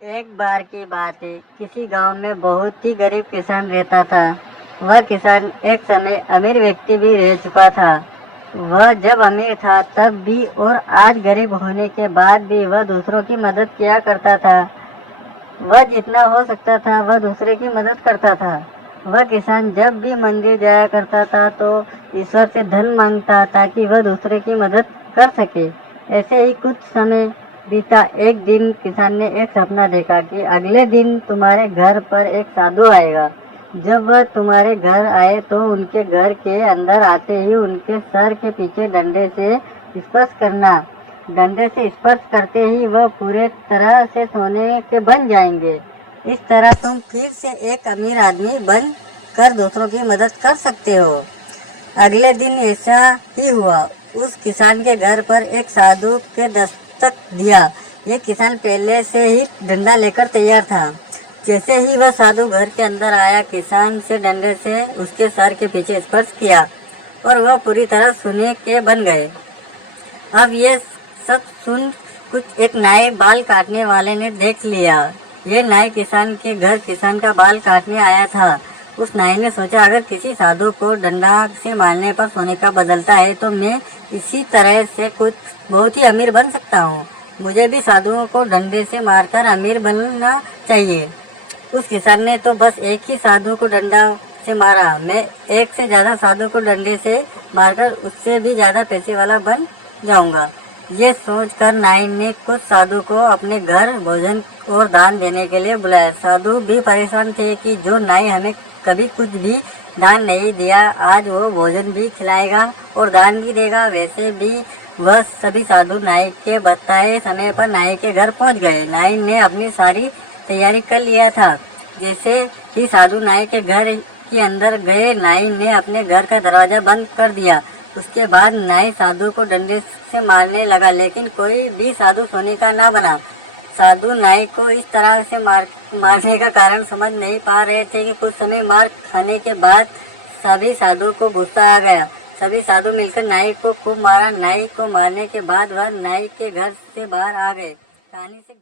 एक बार की बात है, किसी गांव में बहुत ही गरीब किसान रहता था। वह किसान एक समय अमीर व्यक्ति भी रह चुका था। वह जब अमीर था तब भी और आज गरीब होने के बाद भी वह दूसरों की मदद किया करता था। वह जितना हो सकता था वह दूसरे की मदद करता था। वह किसान जब भी मंदिर जाया करता था तो ईश्वर से धन मांगता ताकि वह दूसरे की मदद कर सके। ऐसे ही कुछ समय बीता। एक दिन किसान ने एक सपना देखा कि अगले दिन तुम्हारे घर पर एक साधु आएगा। जब वह तुम्हारे घर आए तो उनके घर के अंदर आते ही उनके सर के पीछे डंडे से स्पर्श करना। डंडे से स्पर्श करते ही वह पूरे तरह से सोने के बन जाएंगे। इस तरह तुम फिर से एक अमीर आदमी बन कर दूसरों की मदद कर सकते हो। अगले दिन ऐसा ही हुआ। उस किसान के घर पर एक साधु के दस्तक दिया। ये किसान पहले से ही डंडा लेकर तैयार था। जैसे ही वह साधु घर के अंदर आया, किसान से डंडे से उसके सर के पीछे स्पर्श किया और वह पूरी तरह सोने के बन गए। अब ये सब सुन कुछ एक नाई बाल काटने वाले ने देख लिया। ये नाई किसान के घर किसान का बाल काटने आया था। उस नाई ने सोचा, अगर किसी साधु को डंडा से मारने पर सोने का बदलता है तो मैं इसी तरह से कुछ बहुत ही अमीर बन सकता हूँ। मुझे भी साधुओं को डंडे से मारकर अमीर बनना चाहिए। उस किसान ने तो बस एक ही साधु को डंडा से मारा। मैं एक से ज़्यादा साधु को डंडे से मारकर उससे भी ज़्यादा पैसे वाला बन जाऊंगा। ये सोचकर नाई ने कुछ साधु को अपने घर भोजन और दान देने के लिए बुलाया। साधु भी परेशान थे कि जो नाई हमें कभी कुछ भी दान नहीं दिया, आज वो भोजन भी खिलाएगा और दान भी देगा। वैसे भी वह सभी साधु नाई के बताए समय पर नाई के घर पहुंच गए। नाई ने अपनी सारी तैयारी कर लिया था। जैसे ही साधु नाई के घर के अंदर गए, नाई ने अपने घर का दरवाजा बंद कर दिया। उसके बाद नाई साधु को डंडे से मारने लगा, लेकिन कोई भी साधु सोने का ना बना। साधु नाई को इस तरह से मारने का कारण समझ नहीं पा रहे थे कि कुछ समय मार खाने के बाद सभी साधु को गुस्सा आ गया। सभी साधु मिलकर नाई को खूब मारा। नाई को मारने के बाद वह नाई के घर से बाहर आ गए। कहानी से